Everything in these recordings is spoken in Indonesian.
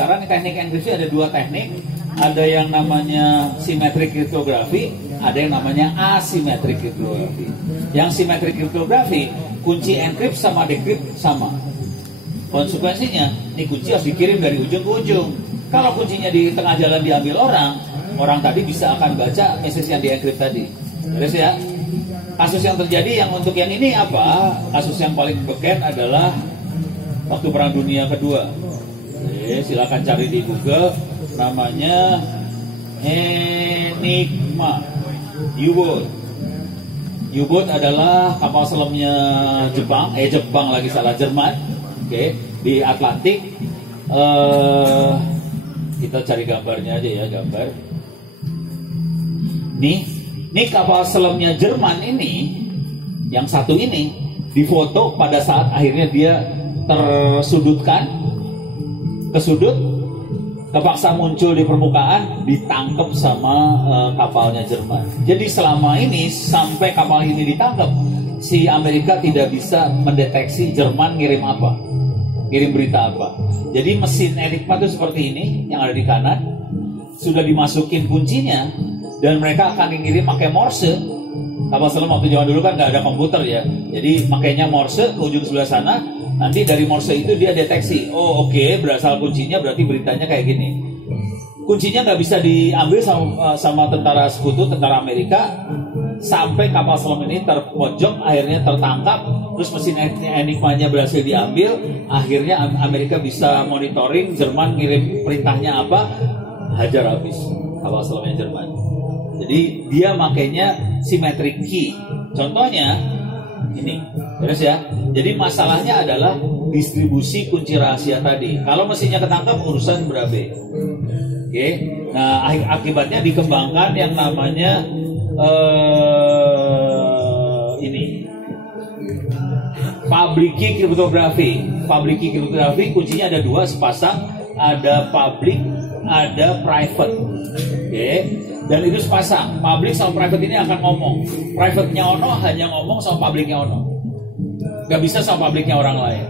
sekarang teknik enkripsi ada dua teknik. Ada yang namanya symmetric cryptography, ada yang namanya asymmetric cryptography. Yang symmetric cryptography, kunci encrypt sama decrypt sama. Konsekuensinya, ini kunci harus dikirim dari ujung ke ujung. Kalau kuncinya di tengah jalan diambil orang tadi bisa akan baca message yang di-encrypt tadi. Terus ya, kasus yang terjadi yang untuk yang ini apa? Kasus yang paling beken adalah waktu Perang Dunia Kedua. Silakan cari di Google, namanya Enigma U-boat. U-boat adalah kapal selamnya Jepang Jerman. Oke, di Atlantik. Kita cari gambarnya aja ya, gambar. Nih kapal selamnya Jerman ini, yang satu ini difoto pada saat akhirnya dia kesudut, terpaksa muncul di permukaan, ditangkap sama kapalnya Jerman. Jadi selama ini sampai kapal ini ditangkap, si Amerika tidak bisa mendeteksi Jerman ngirim berita apa. Jadi mesin Enigma itu seperti ini yang ada di kanan, sudah dimasukin kuncinya dan mereka akan ngirim pakai Morse. Kapal selam waktu zaman dulu kan nggak ada komputer ya, jadi makanya Morse ke ujung sebelah sana. Nanti dari Morse itu dia deteksi, oke, berasal kuncinya berarti beritanya kayak gini. Kuncinya nggak bisa diambil sama tentara sekutu, tentara Amerika, sampai kapal selam ini terpojok, akhirnya tertangkap, terus mesin Enigmanya berhasil diambil, akhirnya Amerika bisa monitoring Jerman ngirim perintahnya apa, hajar habis kapal selamnya Jerman. Jadi dia makanya symmetric key. Contohnya ini, terus ya. Jadi masalahnya adalah distribusi kunci rahasia tadi. Kalau mesinnya ketangkap urusan berabe. Oke. Nah, akibatnya dikembangkan yang namanya ini public key cryptography. Public key cryptography kuncinya ada dua sepasang, ada public, ada private. Oke. Dan itu sepasang. Public sama private ini akan ngomong. Private-nya Ono hanya ngomong sama public-nya Ono. Gak bisa sama public-nya orang lain.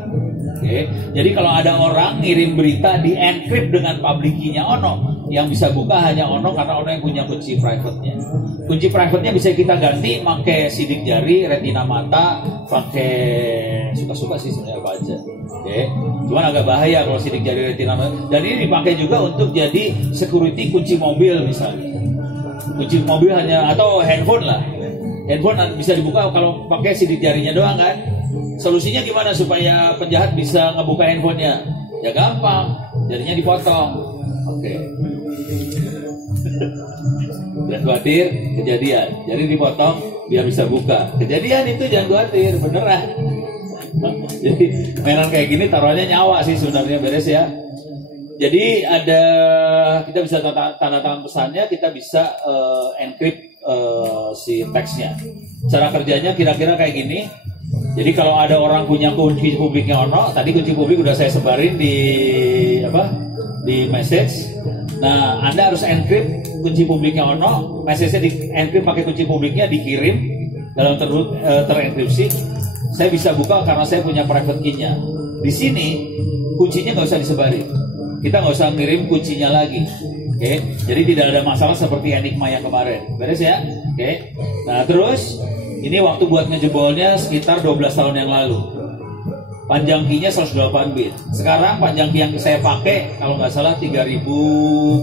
Oke. Jadi kalau ada orang ngirim berita di encrypt dengan public key-nya Ono, yang bisa buka hanya Ono karena Ono yang punya kunci private-nya. Kunci private-nya bisa kita ganti pakai sidik jari, retina mata, pakai suka-suka sih sebenarnya apa aja. Oke. Cuman agak bahaya kalau sidik jari, retina mata. Dan ini dipakai juga untuk jadi security kunci mobil misalnya. Kunci mobil hanya, atau handphone lah. Handphone bisa dibuka kalau pakai sidik jarinya doang kan. Solusinya gimana supaya penjahat bisa ngebuka handphonenya? Ya gampang, jarinya dipotong. Oke. Jangan khawatir, kejadian. Jadi dipotong biar bisa buka. Kejadian itu jangan khawatir, beneran. Jadi mainan kayak gini taruhannya nyawa sih sebenarnya, beres ya. Jadi kita bisa tanda tangan pesannya, kita bisa encrypt si teksnya. Cara kerjanya kira-kira kayak gini. Jadi kalau ada orang punya kunci publiknya Ono, tadi kunci publik udah saya sebarin di message. Nah, Anda harus encrypt kunci publiknya Ono, message-nya di encrypt pakai kunci publiknya, dikirim dalam terenkripsi. Saya bisa buka karena saya punya private key-nya. Di sini kuncinya nggak usah disebarin. Kita nggak usah ngirim kuncinya lagi. Oke, jadi tidak ada masalah seperti Enigma yang kemarin. Beres ya? Oke. Nah, terus ini waktu buat ngejebolnya sekitar 12 tahun yang lalu. Panjang key-nya 108 bit. Sekarang panjang key yang saya pakai kalau nggak salah 3000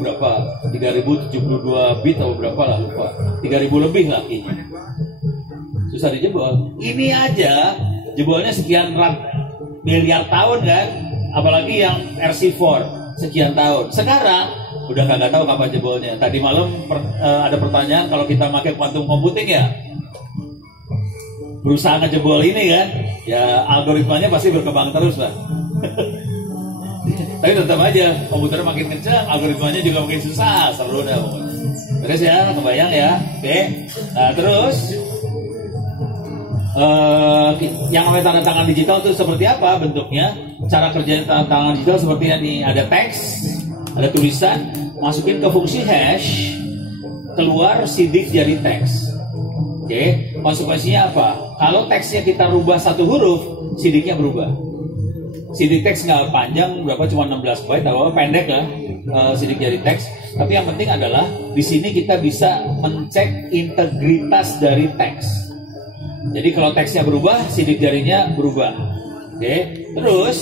berapa? 3072 bit atau berapa lah, lupa. 3000 lebih lah key-nya. Susah dijebol. Ini aja jebolnya sekian miliar tahun kan? Apalagi yang RC4 sekian tahun. Sekarang udah nggak tahu kapan jebolnya. Tadi malam ada pertanyaan kalau kita pakai quantum computing ya, berusaha ngejebol ini kan, ya algoritmanya pasti berkembang terus lah. Tapi tetap aja komputernya makin kencang, algoritmanya juga makin susah, seru dah pokoknya. Terus ya, kebayang ya. Oke. Nah terus yang namanya tanda tangan digital itu seperti apa bentuknya? Cara kerja tanda tangan digital seperti ini, ada teks, ada tulisan, masukin ke fungsi hash, keluar sidik jari teks. Oke, konsekuensinya apa? Kalau teksnya kita rubah satu huruf, sidiknya berubah. sidik teks nggak panjang, berapa cuma 16 byte, atau pendek lah sidik jari teks. Tapi yang penting adalah di sini kita bisa mencek integritas dari teks. Jadi kalau teksnya berubah, sidik jarinya berubah. Oke, terus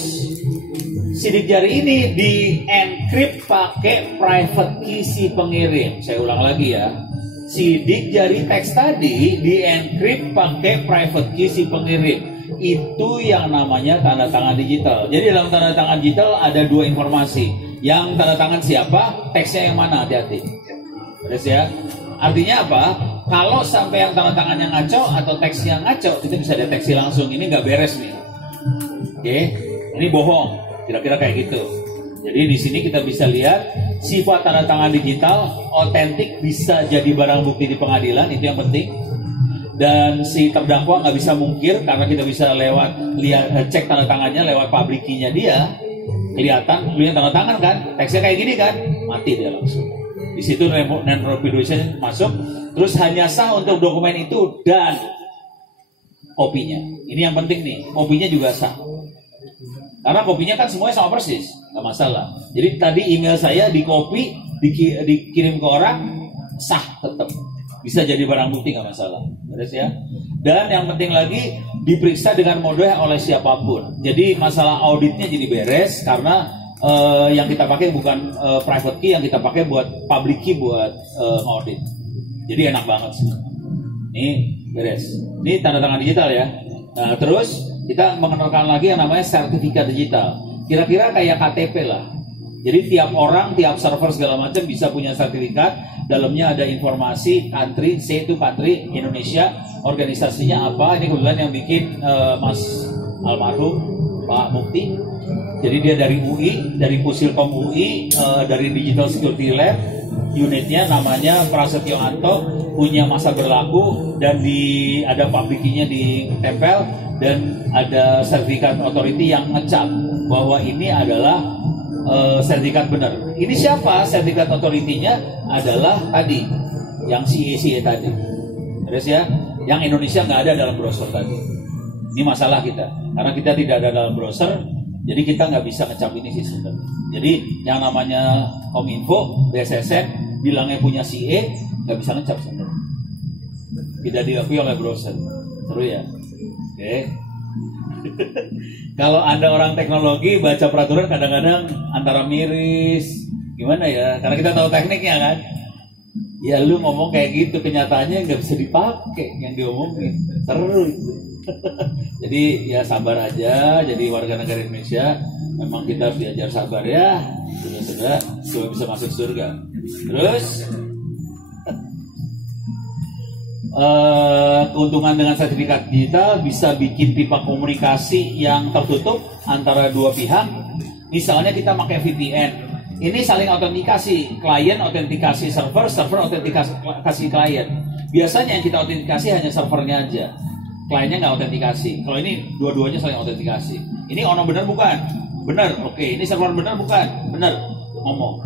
sidik jari ini di encrypt pakai private key si pengirim. Saya ulang lagi ya. Sidik jari teks tadi di encrypt pakai private key si pengirim. Itu yang namanya tanda tangan digital. Jadi dalam tanda tangan digital ada dua informasi. Yang tanda tangan siapa, teksnya yang mana, hati-hati. Terus ya. Artinya apa? Kalau sampai yang tanda tangannya ngaco atau teksnya ngaco, itu bisa deteksi langsung. Ini nggak beres nih. Oke, ini bohong. Kira-kira kayak gitu. Jadi di sini kita bisa lihat sifat tanda tangan digital, otentik, bisa jadi barang bukti di pengadilan, itu yang penting. Dan si terdakwa nggak bisa mungkir karena kita bisa lihat cek tanda tangannya lewat public key-nya dia. Kelihatan tanda tangan kan, teksnya kayak gini kan, mati dia langsung. Di situ non-repudiation masuk. Terus hanya sah untuk dokumen itu dan kopinya. Ini yang penting nih, kopinya juga sah. Karena kopinya kan semuanya sama persis, nggak masalah. Jadi tadi email saya di copy, dikirim ke orang, sah tetap. Bisa jadi barang bukti, nggak masalah. Beres ya. Dan yang penting lagi, diperiksa dengan mudah oleh siapapun. Jadi masalah auditnya jadi beres karena yang kita pakai bukan private key, yang kita pakai buat public key buat audit. Jadi enak banget sih. Ini beres. Ini tanda tangan digital ya. Nah, terus kita mengenalkan lagi yang namanya sertifikat digital. Kira-kira kayak KTP lah. Jadi tiap orang, tiap server segala macam bisa punya sertifikat. Dalamnya ada informasi country, C itu country, Indonesia, organisasinya apa. Ini kebetulan yang bikin Mas almarhum Pak Mukti. Jadi dia dari UI, dari Pusilkom UI, dari Digital Security Lab. Unitnya namanya Prasetyo Anto, punya masa berlaku dan ada public key-nya ditempel dan ada sertifikat authority yang ngecap bahwa ini adalah sertifikat benar. Ini siapa? Sertifikat authority-nya adalah tadi yang CA tadi. Terus ya, yang Indonesia nggak ada dalam browser tadi. Ini masalah kita, karena kita tidak ada dalam browser, jadi kita nggak bisa ngecap ini sih sebenarnya. Jadi yang namanya Kominfo, BSSN bilangnya punya CA, nggak bisa ngecap sebenarnya. Tidak diakui oleh browser. Seru ya? Oke. Kalau Anda orang teknologi, baca peraturan kadang-kadang antara miris, gimana ya? Karena kita tahu tekniknya kan. Ya lu ngomong kayak gitu, kenyataannya nggak bisa dipakai yang diomongin. Seru itu. Jadi ya sabar aja. Jadi warga negara Indonesia memang kita harus diajar sabar ya. Sudah supaya bisa masuk surga. Terus keuntungan dengan sertifikat digital bisa bikin pipa komunikasi yang tertutup antara dua pihak. Misalnya kita pakai VPN, ini saling autentikasi, klien autentikasi server, server autentikasi klien. Biasanya yang kita autentikasi hanya servernya aja, kliennya nggak autentikasi. Kalau ini dua-duanya saling autentikasi. Ini ono benar bukan? Benar, oke. Ini server benar bukan? Benar, ngomong.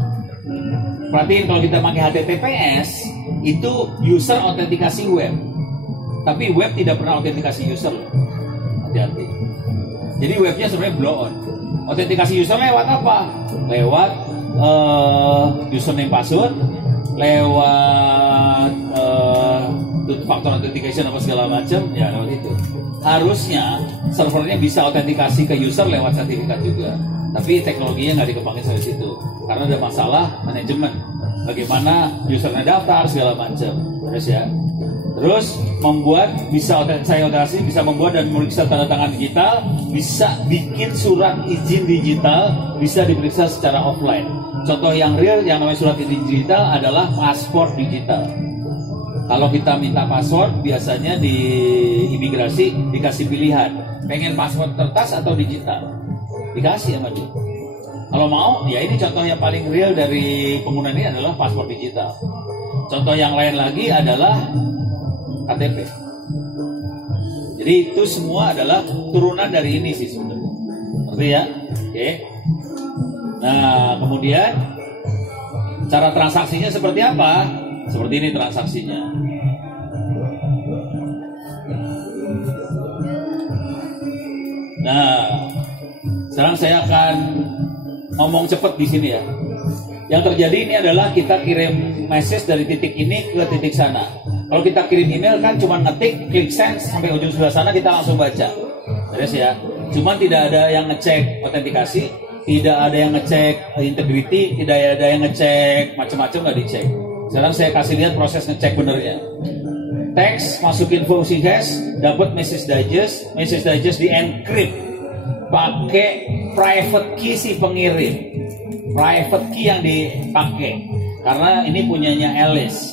Perhatiin kalau kita pakai HTTPS, itu user autentikasi web. Tapi web tidak pernah autentikasi user. Hati-hati. Jadi webnya sebenarnya blow on. Autentikasi user lewat apa? Lewat username password, lewat factor authentication apa segala macam, ya lewat itu. Harusnya servernya bisa autentikasi ke user lewat sertifikat juga. Tapi teknologinya nggak dikembangin sampai situ karena ada masalah manajemen, bagaimana usernya daftar segala macam. Terus ya, terus membuat bisa autentikasi, bisa membuat dan memeriksa tanda tangan digital, bisa bikin surat izin digital, bisa diperiksa secara offline. Contoh yang real yang namanya surat izin digital adalah paspor digital. Kalau kita minta password, biasanya di imigrasi dikasih pilihan, pengen password kertas atau digital. Dikasih sama dia. Kalau mau, ya ini contoh yang paling real dari penggunaan ini adalah paspor digital. Contoh yang lain lagi adalah KTP. Jadi itu semua adalah turunan dari ini sih sebenarnya. Ngerti ya? Oke. Nah, kemudian cara transaksinya seperti apa? Seperti ini transaksinya. Nah, Sekarang saya akan ngomong cepet di sini ya. Yang terjadi ini adalah kita kirim message dari titik ini ke titik sana. Kalau kita kirim email kan cuma ngetik, klik send sampai ujung sebelah sana kita langsung baca. Beres ya. Cuman tidak ada yang ngecek autentikasi, tidak ada yang ngecek integrity, tidak ada yang ngecek macam-macam, nggak dicek. Sekarang saya kasih lihat proses ngecek benernya. Teks masukin fungsi hash, dapat message digest di encrypt pakai private key si pengirim. Private key yang dipakai karena ini punyanya Alice.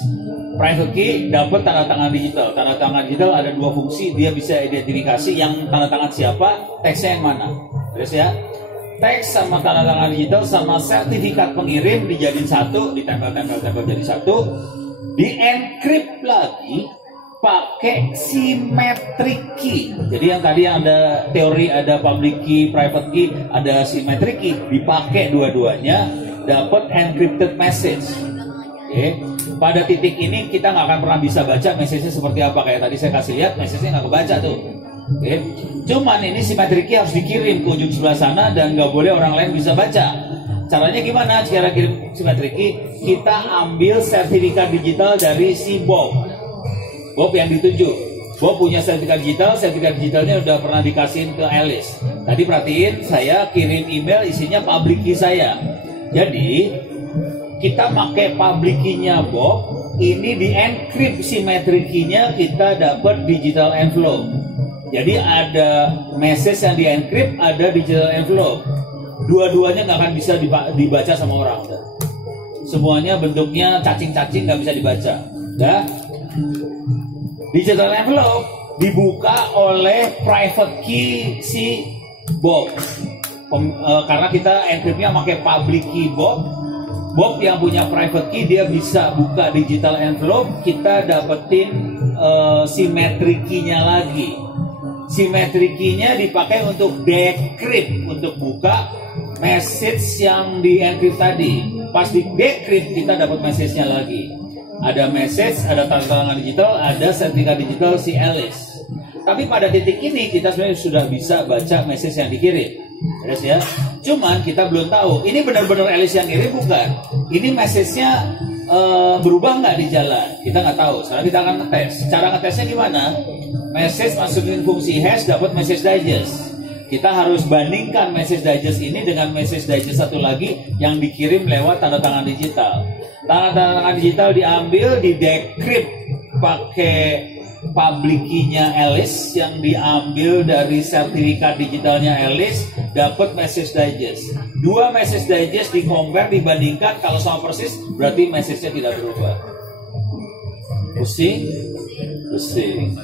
Private key dapat tanda tangan digital. Tanda tangan digital ada dua fungsi, dia bisa identifikasi yang tanda tangan siapa, teksnya yang mana. Terus ya, teks sama tanda tangan digital sama sertifikat pengirim dijadiin satu, ditempel jadi satu, di encrypt lagi pakai symmetric key. Jadi yang tadi ada teori ada public key, private key, ada symmetric key, dipakai dua-duanya, dapat encrypted message. Oke. Pada titik ini kita nggak akan pernah bisa baca message-nya seperti apa, kayak tadi saya kasih lihat message-nya nggak kebaca tuh. Oke. Cuman ini symmetric key harus dikirim ke ujung sebelah sana dan nggak boleh orang lain bisa baca. Caranya gimana? Cara kirim symmetric key, kita ambil sertifikat digital dari si Bob yang dituju. Bob punya sertifikat digitalnya udah pernah dikasihin ke Alice. Tadi perhatiin, saya kirim email isinya public key saya. Jadi kita pakai public key-nya Bob, ini di encrypt symmetric key-nya kita dapat digital envelope. Jadi ada message yang di encrypt, ada digital envelope. Dua-duanya nggak akan bisa dibaca sama orang. Semuanya bentuknya cacing-cacing, nggak bisa dibaca. Dah. Digital envelope dibuka oleh private key si Bob. Karena kita encryptnya pakai public key Bob yang punya private key, dia bisa buka digital envelope, kita dapetin symmetric key-nya lagi. Symmetric key-nya dipakai untuk decrypt, untuk buka message yang di encrypt tadi. Pas di decrypt kita dapat message-nya lagi. Ada message, ada tanda tangan digital, ada sertifikat digital si Alice. Tapi pada titik ini kita sebenarnya sudah bisa baca message yang dikirim. Terus ya, cuman kita belum tahu ini benar-benar Alice yang kirim bukan. Ini message-nya berubah nggak di jalan? Kita nggak tahu. Sekarang kita akan ngetes. Cara ngetesnya gimana? Message masukin fungsi hash, dapat message digest. Kita harus bandingkan message digest ini dengan message digest satu lagi yang dikirim lewat tanda tangan digital. Tanda tangan digital diambil, di decrypt pakai public key-nya Alice yang diambil dari sertifikat digitalnya Alice, dapat message digest. Dua message digest di compare, dibandingkan, kalau sama persis berarti message-nya tidak berubah. Pusing? Pusing.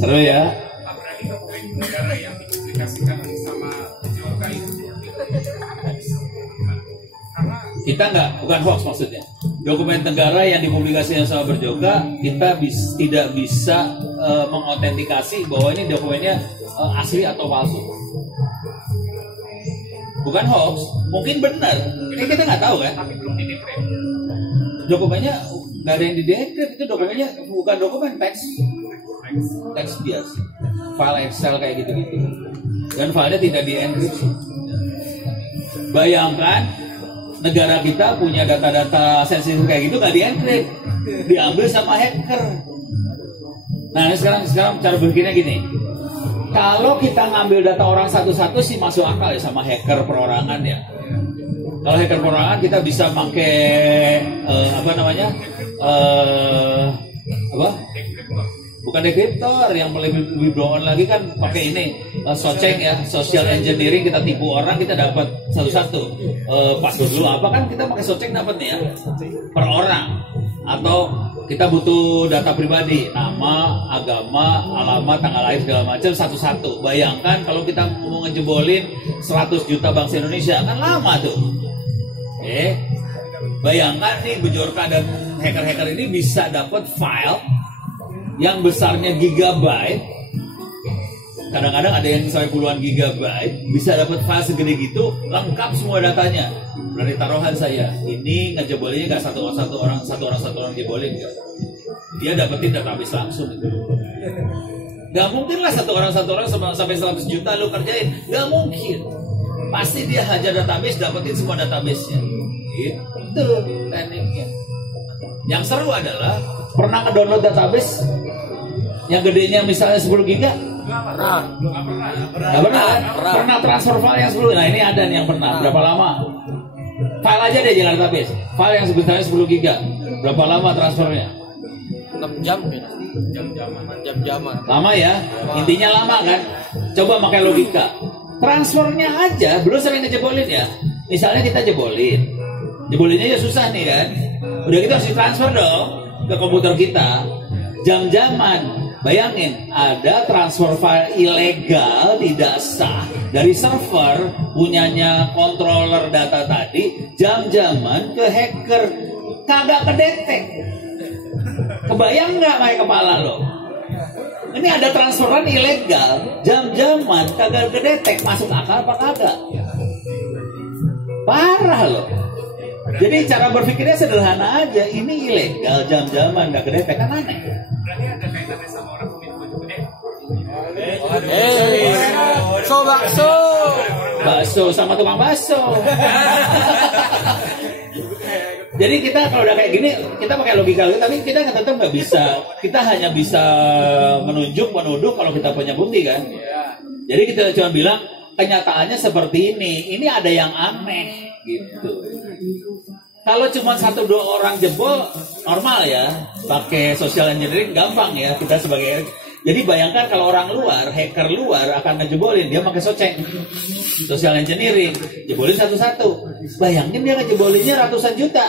Seru ya? Negara yang dipublikasikan sama Bjorka itu kita bukan hoax maksudnya. Dokumen negara yang dipublikasikan sama Bjorka, kita tidak bisa mengautentikasi bahwa ini dokumennya asli atau palsu. Bukan hoax, mungkin benar. Ini kita nggak tahu kan? tapi belum di-decrypt. Dokumennya nggak ada yang di-decrypt, itu dokumennya bukan dokumen teks biasa, file Excel kayak gitu-gitu, dan filenya tidak di-enkripsi. Bayangkan negara kita punya data-data sensitif kayak gitu nggak di-enkrip, diambil sama hacker. Nah, ini sekarang cara berpikirnya gini. Kalau kita ngambil data orang satu-satu sih masuk akal ya sama hacker perorangan ya. Kalau hacker perorangan kita bisa pakai bukan dekriptor, yang lebih brown lagi kan pakai ini soceng ya, social engineering, kita tipu orang, kita dapat satu-satu password dulu apa kan kita pakai soceng dapat nih ya per orang. Atau kita butuh data pribadi, nama, agama, alamat, tanggal lahir segala macam satu-satu. Bayangkan kalau kita mau ngejebolin 100 juta bangsa Indonesia kan lama tuh. Bayangkan nih Bjorka dan hacker-hacker ini bisa dapat file yang besarnya gigabyte, kadang-kadang ada yang sampai puluhan gigabyte, bisa dapat file segede gitu, lengkap semua datanya. Berarti taruhan saya, ini ngejebolinnya nggak satu orang jebolin nggak, dia dapetin database langsung gitu. Gak mungkin lah satu orang sampai 100 juta lu kerjain. Gak mungkin. Pasti dia hajar database, dapetin semua database-nya. Gitu tekniknya. Yang seru adalah pernah nge-download database yang gedenya misalnya 10 giga? Gak pernah. Pernah transfer file yang 10. Nah ini ada nih yang pernah. Berapa lama? File aja deh jangan database. File yang sebetulnya 10 giga. Berapa lama transfernya? 6 jam ya. Jam-jaman. Lama ya? Intinya lama kan? Coba pakai logika. Transfernya aja belum sering ngejebolin ya. Misalnya kita jebolin. Jebolinnya ya susah nih kan. Udah kita harus transfer dong ke komputer kita. Jam-jaman. Bayangin, ada transfer file ilegal tidak sah dari server punyanya controller data tadi, jam-jaman ke hacker, kagak kedetek. Kebayang nggak kayak kepala lo? Ini ada transferan ilegal, jam-jaman kagak kedetek, masuk akal apa kagak? Parah loh. Jadi cara berpikirnya sederhana aja, ini ilegal, jam-jaman nggak kedetek, kan aneh. Berarti ada kaitannya sama orang kominfo juga deh. Bakso sama tukang bakso. Jadi kita kalau udah kayak gini, kita pakai logika, tapi kita tetap nggak bisa. Kita hanya bisa menunjuk, menuduh kalau kita punya bukti kan. Jadi kita cuma bilang kenyataannya seperti ini. Ini ada yang aneh gitu. Kalau cuma 1-2 orang jebol normal ya, pakai social engineering gampang ya kita sebagai. Jadi bayangkan kalau orang luar, hacker luar akan ngejebolin, dia pakai social engineering, jebolin satu-satu. Bayangin dia ngejebolinnya ratusan juta.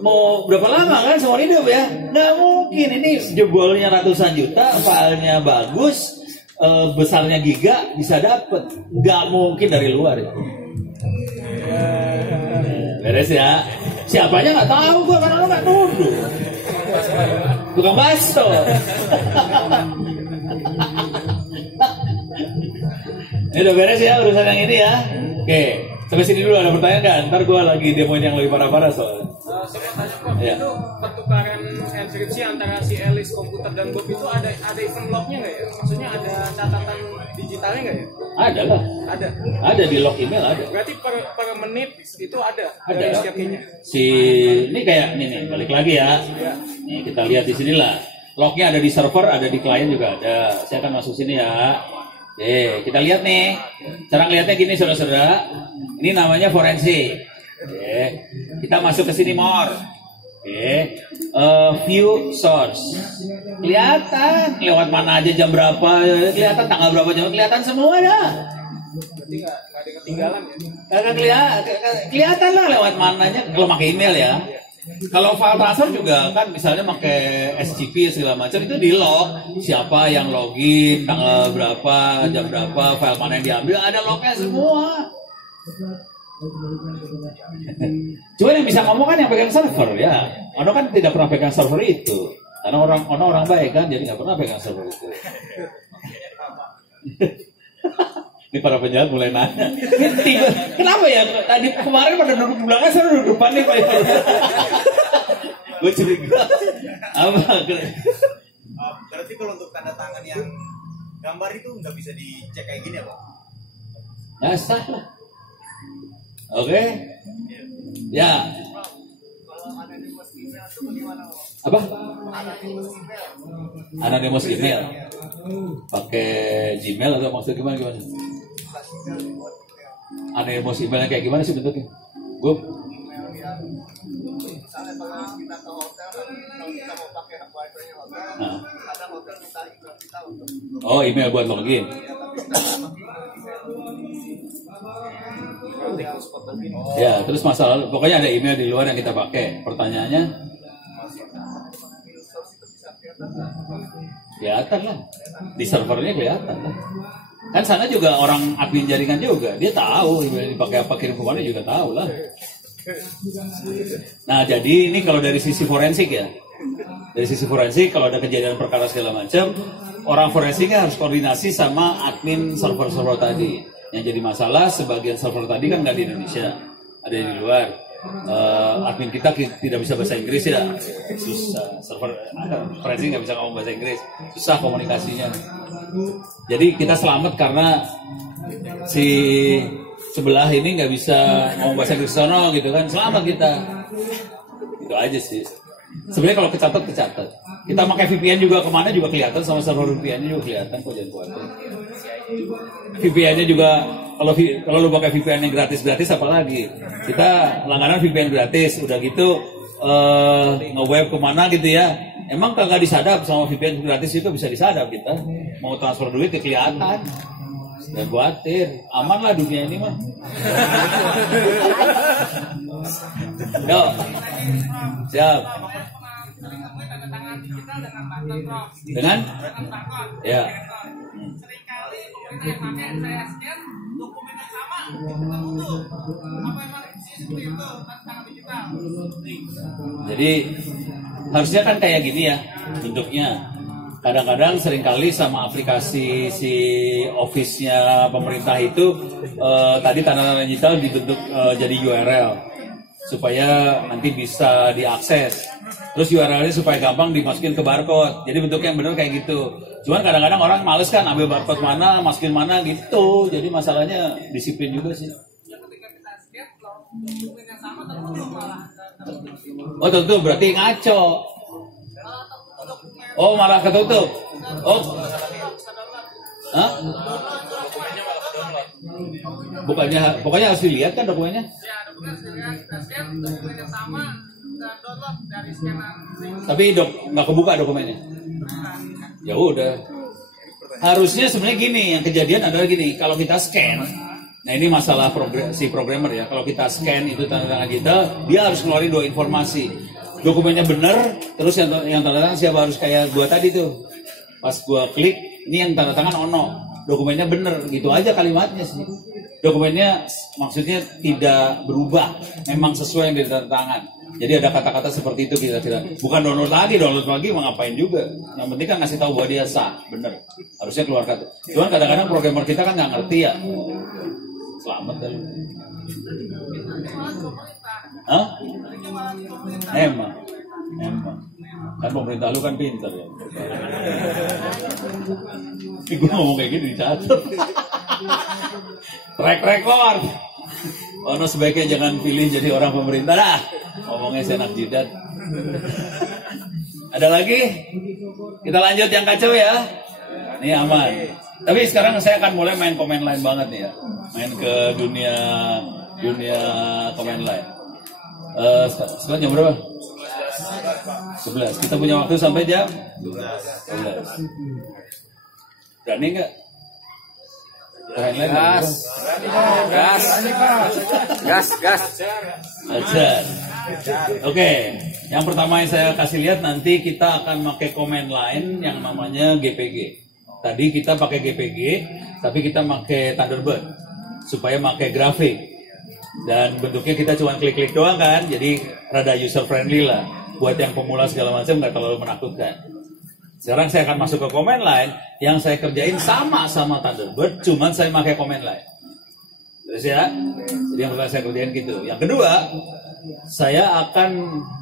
Mau berapa lama kan seumur hidup ya? Nggak mungkin, ini jebolnya ratusan juta, filenya bagus, besarnya giga bisa dapet. Nggak mungkin dari luar ya. Beres ya. Siapanya nggak tahu gua karena lo nggak nuduh. Tukang bakso. Ini udah beres ya urusan yang ini ya. Oke, sampai sini dulu, ada pertanyaan nggak? Ntar gua lagi demoin yang lebih parah-parah soalnya. Saya mau tanya Prof, Ya. itu pertukaran enkripsi antara si Elis komputer dan Bob itu ada event lognya nggak ya? Maksudnya ada catatan digitalnya nggak ya? Ada lah. Ada di log email ada. Berarti per menit itu ada. Ada. Dari setiap kayaknya. Si ini kayak ini nih, balik lagi ya. Nih kita lihat di sini lah. Lognya ada di server, ada di klien juga ada. Saya akan masuk sini ya. Oke, kita lihat nih. Cara ngeliatnya gini saudara-saudara. Ini namanya forensik. Oke, kita masuk ke sini more. Oke, view source. Kelihatan lewat mana aja, jam berapa, kelihatan tanggal berapa, jam kelihatan semua dah. Berarti nggak ada ketinggalan ya? Kagak kelihatan lah lewat mananya kalau pakai email ya. Kalau file transfer juga kan misalnya pakai SCP segala macam itu di log, siapa yang login, tanggal berapa, jam berapa, file mana yang diambil, ada lognya semua. Cuma yang bisa ngomong kan yang pegang server ya. Ono kan tidak pernah pegang server itu. Karena orang baik kan, jadi nggak pernah pegang server itu. Ini para penjahat mulai nanya. Kenapa ya? Tadi kemarin pada duduk di belakang, saya duduk depan nih Pak. Gue curiga. Apa? Berarti kalau untuk tanda tangan yang gambar itu nggak bisa dicek kayak gini ya Pak? Nggak sah lah. Oke. Ya. Apa? Anonymous email. Pakai Gmail atau maksud gimana? Anonymous emailnya kayak gimana sih bentuknya? Gue. Misalnya kalau kita ke hotel, kalau kita mau pakai wifi-nya hotel, kadang hotel minta email kita untuk. Oh, email buat login. Ya, terus masalah pokoknya ada email di luar yang kita pakai. Pertanyaannya, kelihatan lah di servernya, kelihatan lah. Kan sana juga orang admin jaringan juga, dia tahu email dipakai apa, kirim kemana juga tahu lah. Nah, jadi ini kalau dari sisi forensik ya, dari sisi forensik kalau ada kejadian perkara segala macam, orang forensiknya harus koordinasi sama admin server-server tadi. Yang jadi masalah sebagian server tadi kan nggak di Indonesia, ada di luar. admin kita tidak bisa bahasa Inggris ya, susah. Server Frenzy nggak bisa ngomong bahasa Inggris, susah komunikasinya. Jadi kita selamat karena si sebelah ini nggak bisa ngomong bahasa Inggris sono gitu kan, selamat kita. Itu aja sih. Sebenarnya kalau kecatat. Kita pakai VPN juga kemana juga kelihatan, sama server VPN-nya juga kelihatan kok, jangan khawatir. VPN-nya juga kalau lu pakai VPN yang gratis apalagi. Kita langganan VPN gratis, udah gitu nge-web kemana gitu ya. Emang kagak disadap sama VPN gratis itu bisa disadap kita. Mau transfer duit ya kelihatan. Jangan khawatir, aman lah dunia ini mah. Yuk, siap. Dengan? Ya. Seringkali pemerintah yang pakai saya scan dokumen yang sama kita butuh. Apa yang seperti itu tantangan digital. Jadi harusnya kan kayak gini ya bentuknya. Kadang-kadang seringkali sama aplikasi si office-nya pemerintah itu tadi tanda-tanda digital dibentuk jadi URL supaya nanti bisa diakses. Terus URL-nya supaya gampang dimasukin ke barcode. Jadi bentuknya yang benar kayak gitu. Cuman kadang-kadang orang males kan ambil barcode mana, masukin mana gitu. Jadi masalahnya disiplin juga sih. Oh tentu berarti ngaco. Oh malah ketutup. Oh. Hah? Pokoknya harus dilihat kan dokumennya. Ya, dokumen kita scan dokumen yang sama dan download dari scanan. Tapi nggak kebuka dokumennya. Ya udah. Harusnya sebenarnya gini, yang kejadian adalah gini, kalau kita scan, nah ini masalah si programmer ya, kalau kita scan itu tanda tangan kita, dia harus ngeluarin dua informasi. Dokumennya benar, terus yang tanda tangan siapa harus kayak gua tadi tuh. Pas gua klik, ini yang tanda tangan Ono. Dokumennya benar, gitu aja kalimatnya sih. Dokumennya maksudnya tidak berubah, memang sesuai yang ditanda tangan. Jadi ada kata-kata seperti itu kira-kira. Bukan download lagi mau ngapain juga. Yang penting kan ngasih tahu bahwa dia sah, bener. Harusnya keluar kata. Cuman kadang-kadang programmer kita kan nggak ngerti ya. Selamat dah lu. Hah? Emang. Kan pemerintah lu kan pintar ya. Gue ngomong kayak gini dicatat. Track record. Ono sebaiknya jangan pilih jadi orang pemerintah dah. Ngomongnya senak jidat. Ada lagi? Kita lanjut yang kacau ya. Ini aman. Tapi sekarang saya akan mulai main komen line banget nih ya. Main ke dunia komen line. Sekarang jam berapa? 11. Kita punya waktu sampai jam 12. Berani nggak? Gas. Ajar. Oke, yang pertama yang saya kasih lihat nanti kita akan pakai comment line yang namanya GPG. Tadi kita pakai GPG, tapi kita pakai Thunderbird supaya pakai grafik. Dan bentuknya kita cuma klik-klik doang kan, jadi rada user friendly lah. Buat yang pemula segala macam nggak terlalu menakutkan. Sekarang saya akan masuk ke comment line yang saya kerjain sama Thunderbird, cuman saya pakai comment line. Terus ya, jadi yang pertama saya kerjain gitu. Yang kedua, saya akan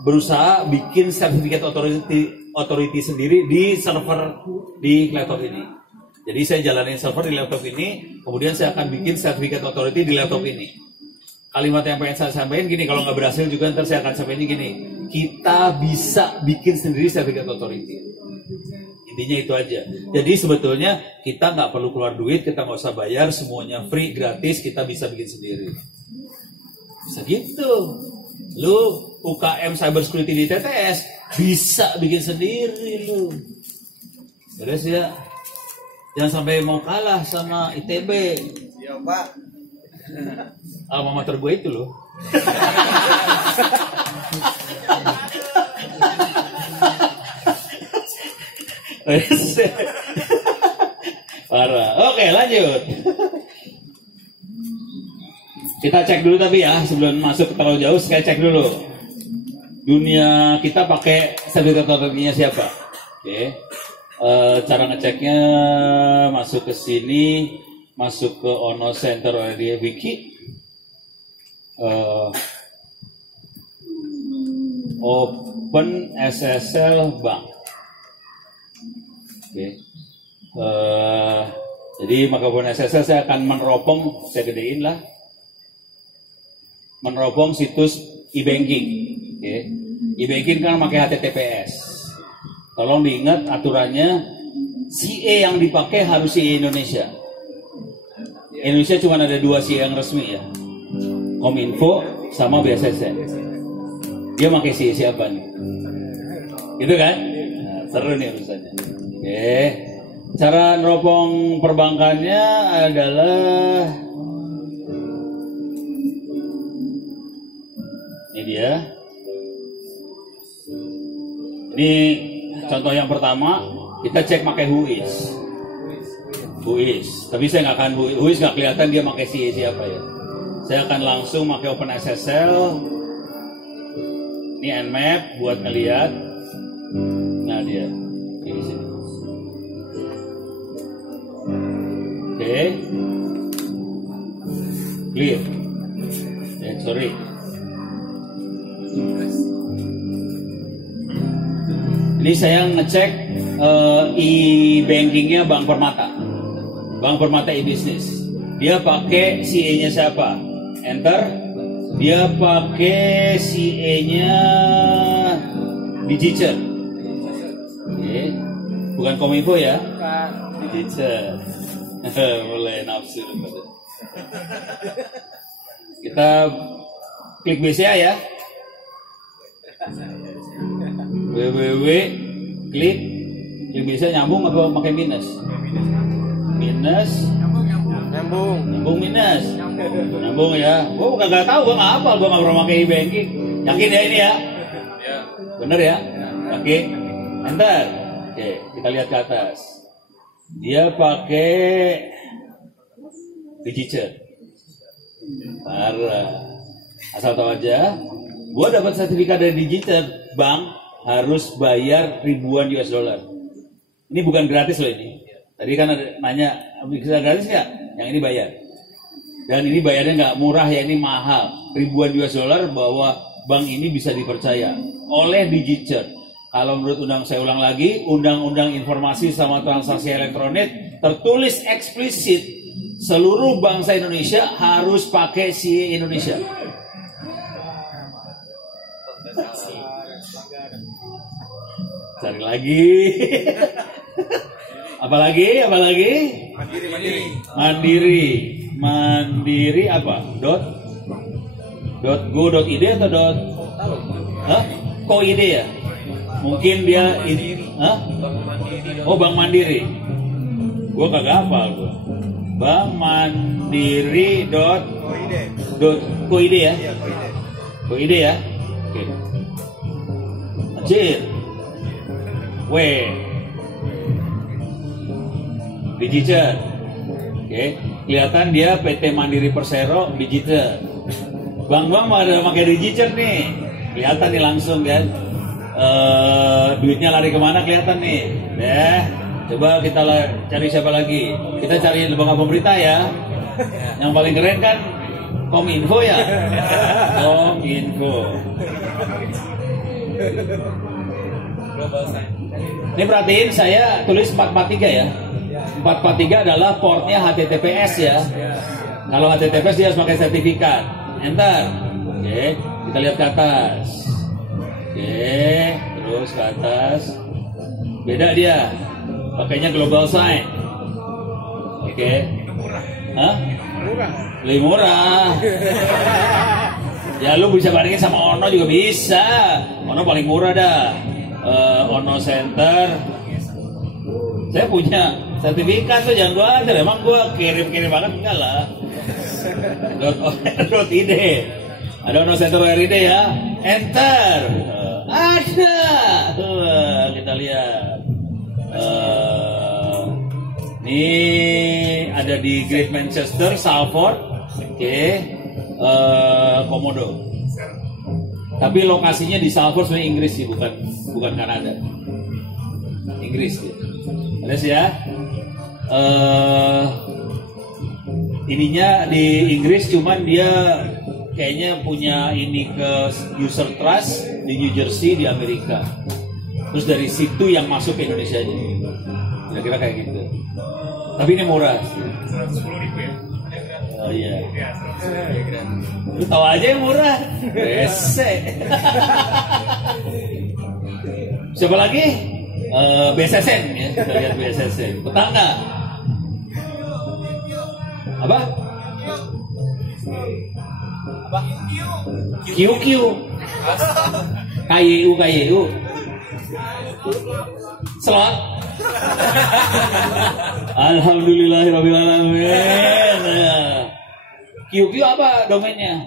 berusaha bikin sertifikat authority sendiri di server di laptop ini. Jadi saya jalanin server di laptop ini, kemudian saya akan bikin sertifikat authority di laptop ini. Kalimat yang pengen saya sampaikan gini, kalau nggak berhasil juga ntar saya akan sampaikan gini. Kita bisa bikin sendiri sertifikat authority. Intinya itu aja. Jadi sebetulnya kita nggak perlu keluar duit, kita nggak usah bayar, semuanya free, gratis, kita bisa bikin sendiri. Bisa gitu. Lu UKM Cybersecurity di TTS bisa bikin sendiri lu. Terus ya, jangan sampai mau kalah sama ITB. Iya Pak. Alma mater gue itu loh. Parah. Oke, lanjut. Kita cek dulu tapi ya, sebelum masuk terlalu jauh, saya cek dulu. Dunia kita pakai sertifikat authority-nya siapa? Oke. Cara ngeceknya masuk ke sini, masuk ke Ono Center Area Wiki. Open SSL Bank. Oke. Jadi maka Open SSL saya akan meneropong, saya gedein lah, meneropong situs e-banking. Oke. E-banking kan pakai HTTPS. Tolong diingat aturannya, CA yang dipakai harus CA Indonesia. Indonesia cuma ada 2 CA yang resmi ya, Kominfo sama BSSN. Dia pakai CA siapa nih? Gitu kan? Nah, seru nih urusannya. Oke. Cara neropong perbankannya adalah ini dia. Ini contoh yang pertama, kita cek pakai Whois. Tapi saya nggak akan Whois nggak kelihatan dia pakai siapa ya. Saya akan langsung pakai Open SSL. Ini Nmap buat ngeliat. Nah dia di sini. Oke. Clear. Sorry. Ini saya ngecek e-bankingnya Bank Permata e-business. Dia pakai CA-nya siapa? Enter. Dia pakai CA-nya Digital. Oke. Bukan Kominfo ya? Digital. Mulai nafsu. Kita klik BCA ya. www klik bisa nyambung apa pakai minus nyambung ya. Gua nggak tahu, gua nggak hafal, gua nggak pernah pakai e-banking. Yakin ya ini ya? Bener ya? Oke, enter. Oke, kita lihat ke atas. Dia pakai digital. Parah. Asal tahu aja, gua dapat sertifikat dari digital bank harus bayar ribuan US dollar. Ini bukan gratis loh ini. Tadi kan ada nanya, bisa gratis nggak? Yang ini bayar. Dan ini bayarnya nggak murah ya, ini mahal. Ribuan US dollar bahwa bank ini bisa dipercaya oleh digital. Kalau menurut saya ulang lagi, Undang-Undang Informasi sama Transaksi Elektronik tertulis eksplisit seluruh bangsa Indonesia harus pakai CA Indonesia. Cari lagi. Apalagi? Mandiri apa? .go.id atau dot? Hah? Ko.id ya? Mungkin dia ini, hah? Oh, Bank Mandiri. Gua kagak hafal gua. Bank Mandiri .co.id ya? Ko.id ya? Oke. Anjir. Digital. Oke, kelihatan dia PT Mandiri Persero digital. Bank-bank ada pakai digital nih. Kelihatan nih langsung kan. Duitnya lari kemana kelihatan nih. Coba kita cari siapa lagi. Kita cari lembaga pemerintah ya. Yang paling keren kan Kominfo ya. Kominfo. Ini perhatiin saya tulis 443 ya. 443 adalah portnya HTTPS ya. Kalau HTTPS dia harus pakai sertifikat. Enter. Oke, kita lihat ke atas. Oke, terus ke atas. Beda dia. Pakainya global sign. Oke. Hah? Lebih murah. Ya lu bisa bandingin sama Ono juga bisa. Ono paling murah dah. Ono Center. Saya punya sertifikat tuh, jangan gua aja. Emang gua kirim banget enggak lah. .id. Ada Ono Center RID ya. Enter. Ada. Kita lihat. Ini ada di Great Manchester, Salford. Oke. Komodo. Tapi lokasinya di Salford sebenarnya Inggris sih, bukan Kanada. Inggris gitu. Ada sih ya. Ininya di Inggris, cuman dia kayaknya punya ini ke user trust di New Jersey di Amerika. Terus dari situ yang masuk ke Indonesia aja. Kira-kira kayak gitu. Tapi ini murah. 110.000 ya? Oh iya. Ya, 110.000. Lu tahu aja yang murah. Rese. Siapa lagi? BSSN ya. Kita lihat BSSN. Petangga. Apa? QQ. KYU. Slot. Alhamdulillahirrahmanirrahim. QQ apa domainnya?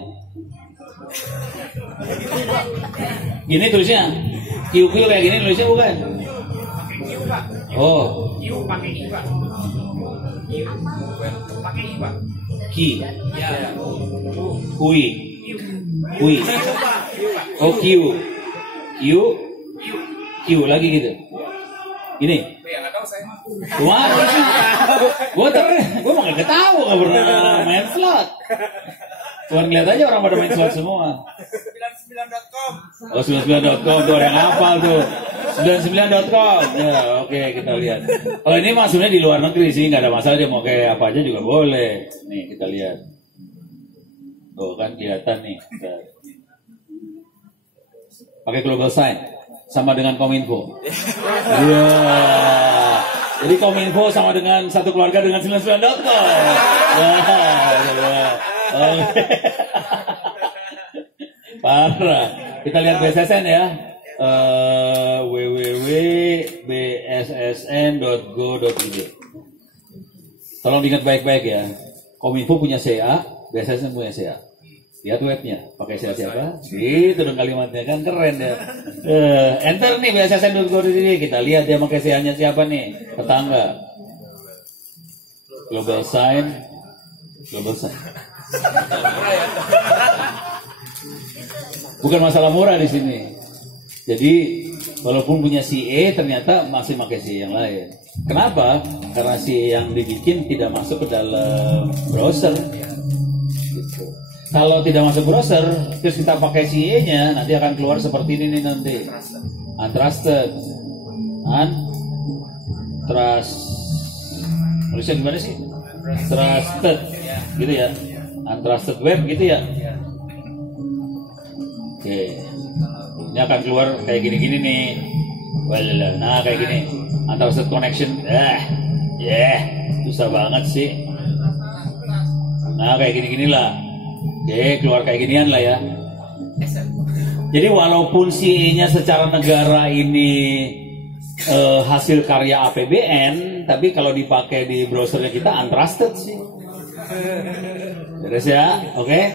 Gini tulisnya. QQ kayak gini tulisnya bukan? Oh. Q pakai I, Pak. Q pakai I, Pak. Ki. Ya. Kui. Kui. Oh Q. Q lagi gitu. Ini. Ya, nggak tahu saya. Wah, gue mau nggak tahu, nggak pernah main slot. Cuman lihat aja orang pada main slot semua. 99.com. Oh 99.com tuh orang hafal tuh. 99.com. Ya oke, kita lihat. Oh ini maksudnya di luar negeri sih, nggak ada masalah, dia mau kayak apa aja juga boleh. Nih kita lihat. Tuh kan kelihatan nih. Pakai global sign sama dengan Kominfo. Iya. Jadi Kominfo sama dengan satu keluarga dengan 99.com. Oke. Parah. Kita lihat BSSN ya. www.bssn.go.id. Tolong diingat baik-baik ya. Kominfo punya CA, BSSN punya CA. Lihat webnya, pakai CA siapa? Itu dong kalimatnya, kan keren ya. Enter nih bssn.go.id, kita lihat dia pakai CA-nya siapa nih? Tetangga. Global sign. Bukan masalah murah di sini. Jadi walaupun punya CA ternyata masih pakai CA yang lain. Kenapa? Karena CA yang dibikin tidak masuk ke dalam browser. Gitu. Kalau tidak masuk browser, terus kita pakai CA-nya, nanti akan keluar seperti ini nih nanti. Untrusted. Tulisnya gimana sih? Trusted. Gitu ya. Untrusted web gitu ya. Oke, ini akan keluar kayak gini-gini nih. Nah kayak gini, untrusted connection. Susah banget sih. Nah kayak gini-gini lah. Oke, keluar kayak ginian lah ya. Jadi walaupun CE-nya secara negara ini hasil karya APBN, tapi kalau dipakai di browsernya kita untrusted sih. Terus ya, oke?